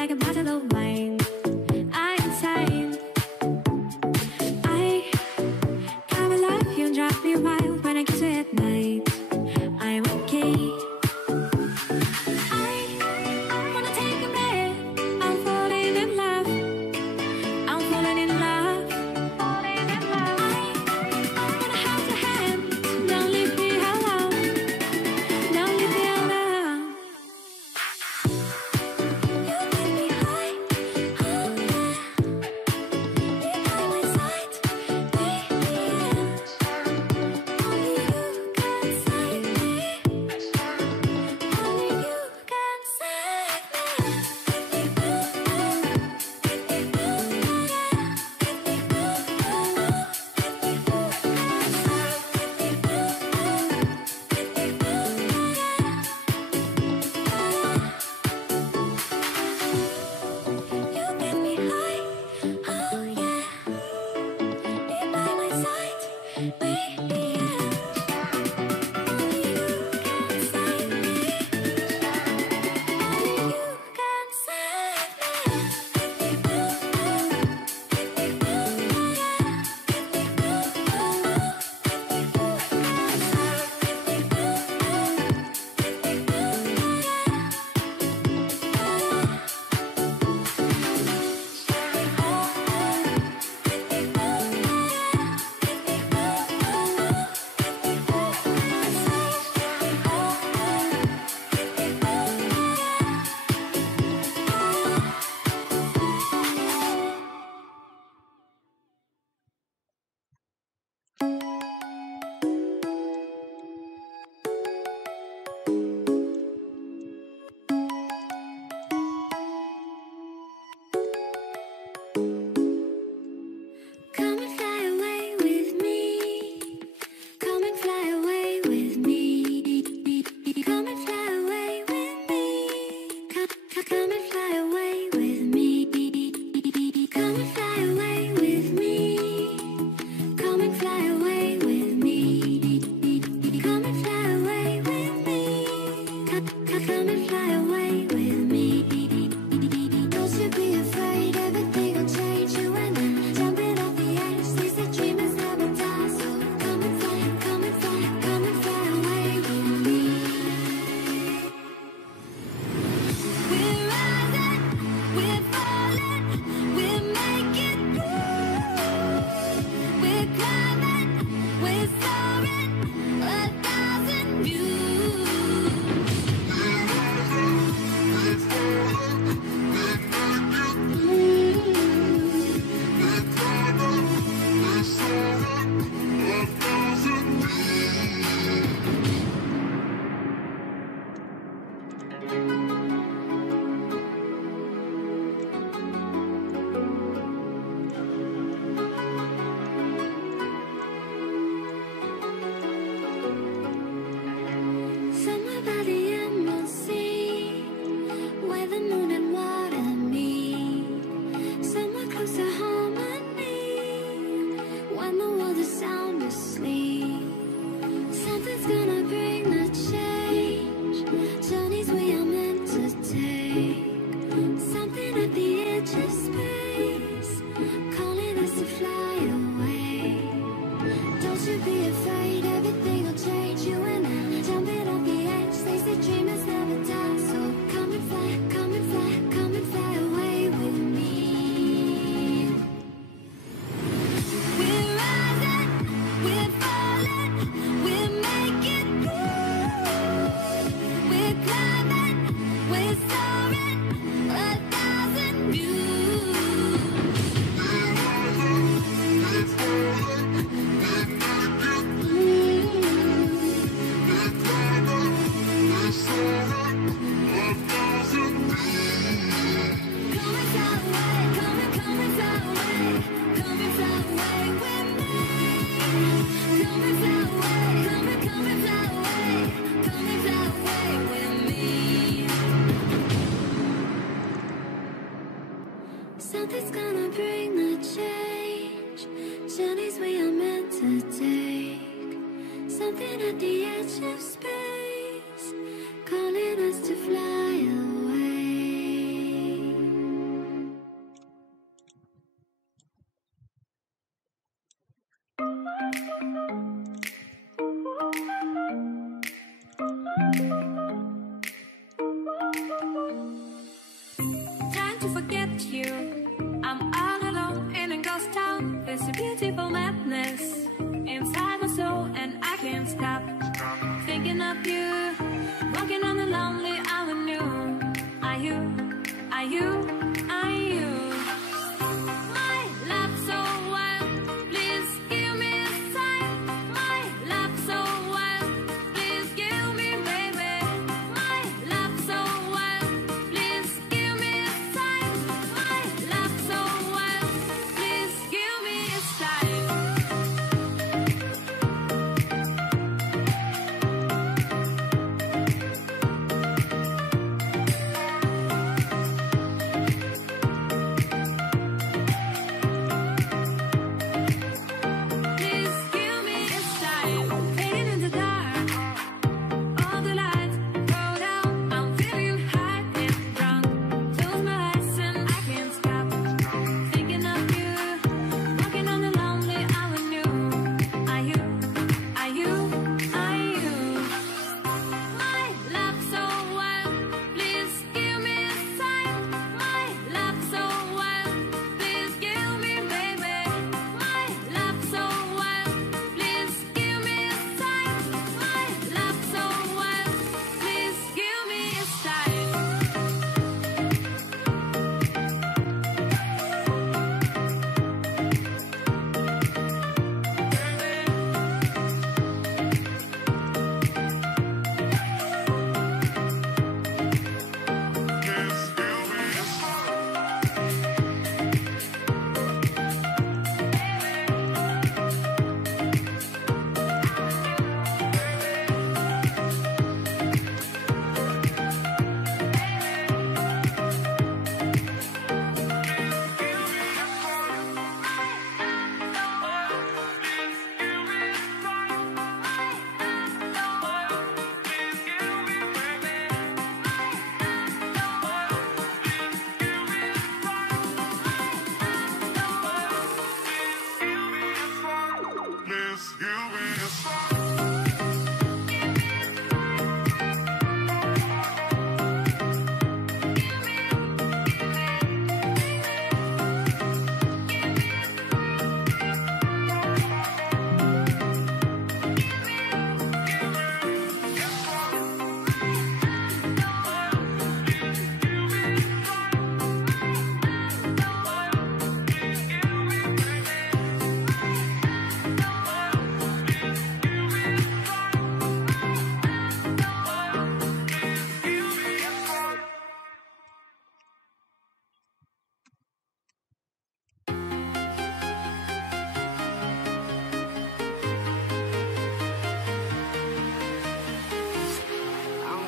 like a bottle of wine. I'm insane. I come alive, you drive me wild when I kiss you at night. I'm okay. I wanna take a breath. I'm falling in love. I'm falling in love. Falling in love. I wanna hold your hand. Don't leave me alone. Don't leave me alone. You make me high. Oh yeah. Be by my side, baby. Only you can save me. Only you can save You get me high, oh yeah. Be by my side, baby. Only you can save me. Only you can save Come and fly away with me. Come and fly away with me. Come and fly away with me. Come and fly away with me. Come and fly away with me. Come and fly away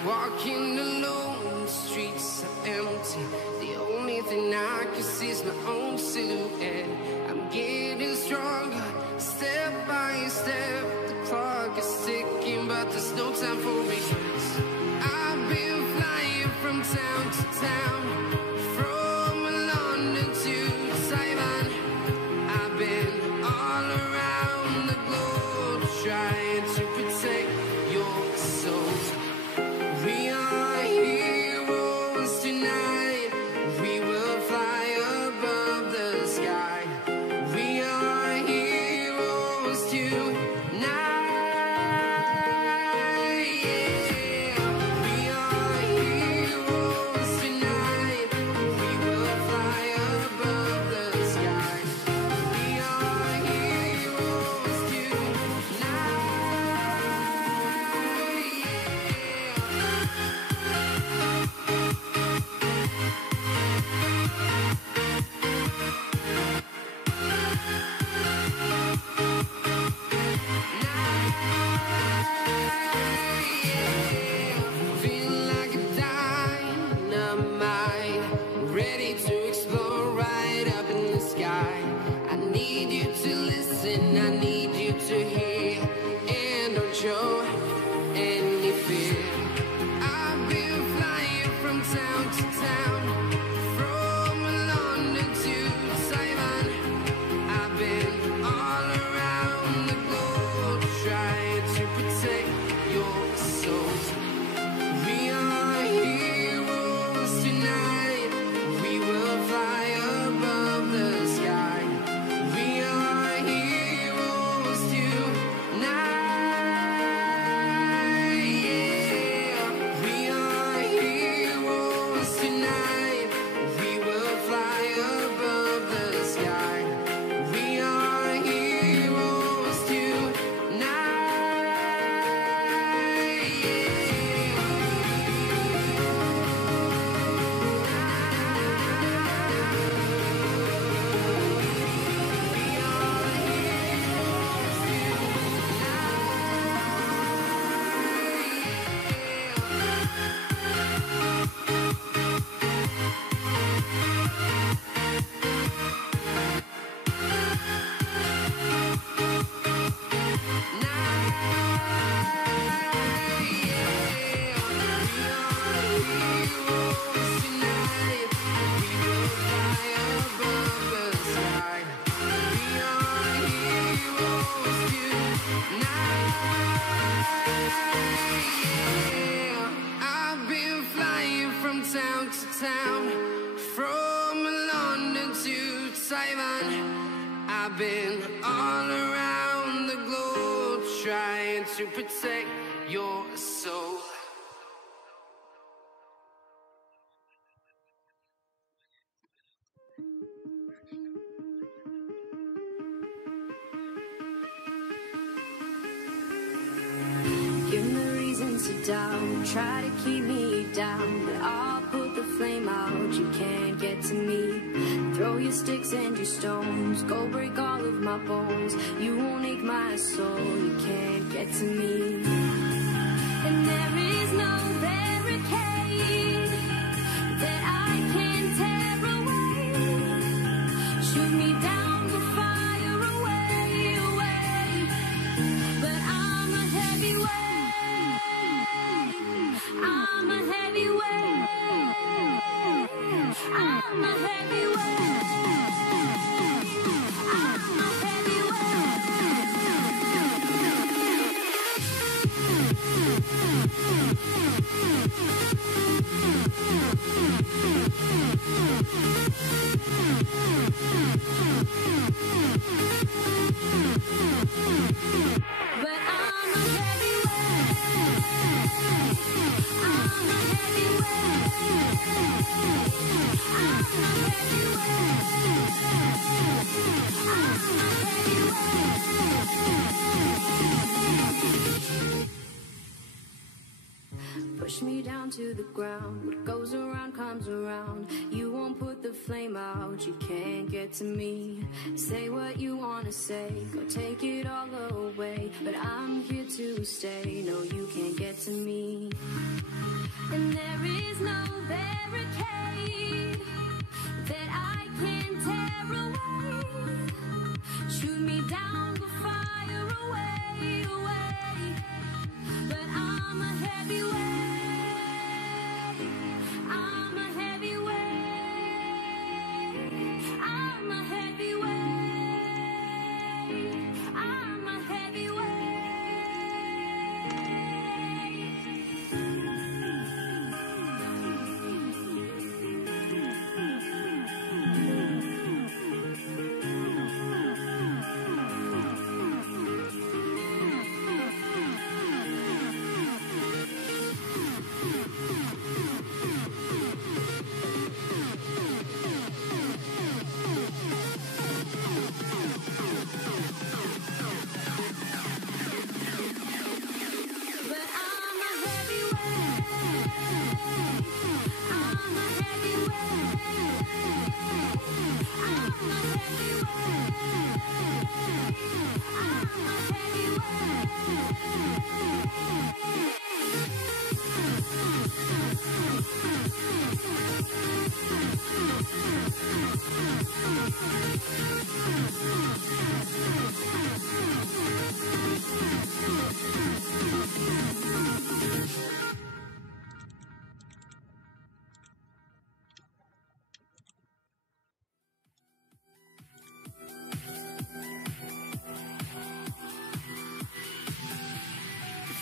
Walking alone, the streets are empty. The only thing I can see is my own silhouette. I'm getting stronger, step by step. The clock is ticking, but there's no time for regrets. I've been flying from town to town, from London to Taiwan. I've been all around the globe, trying to protect your soul. We are heroes tonight. We will fly above the sky. We are heroes tonight. Yeah. We are heroes tonight. We will fly above the sky. We are heroes tonight. Feeling like a dynamite, ready to explode right up in the sky. I need you to listen, I need you to hear, and don't show any fear. I've been flying from town to town, from London to Taiwan. I've been all around the globe, trying to protect your soul. We are heroes tonight. We will fly above the sky. We are heroes tonight. Yeah. We are heroes tonight. We will fly above the sky. We are heroes tonight. Yeah. I've been flying from town to town, from London to Taiwan. I've been all around the globe, trying to protect your soul. Give me reasons to doubt, try to keep me down, but I'll put the flame out, you can't get to me. Throw your sticks and your stones, go break all of my bones. You won't ache my soul, you can't get to me. And there is no barricade that I can tear away. Shoot me down, but fire away, away. But I'm a heavyweight, I'm a heavyweight, I'm a heavyweight, I'm a heavyweight. push me down to the ground. What goes around comes around. You won't put the flame out, you can't get to me. Say what you wanna say, go take it all away, but I'm here to stay. No, you can't get to me. And there is no barricade that I can tear away. Shoot me down, go fire away, away. But I'm a heavyweight. I'm a heavyweight. I'm a heavyweight. I'm a heavyweight.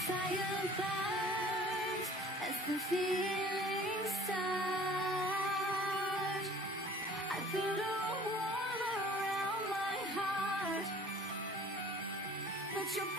Fire burns as the feelings start. I build a wall around my heart, but you're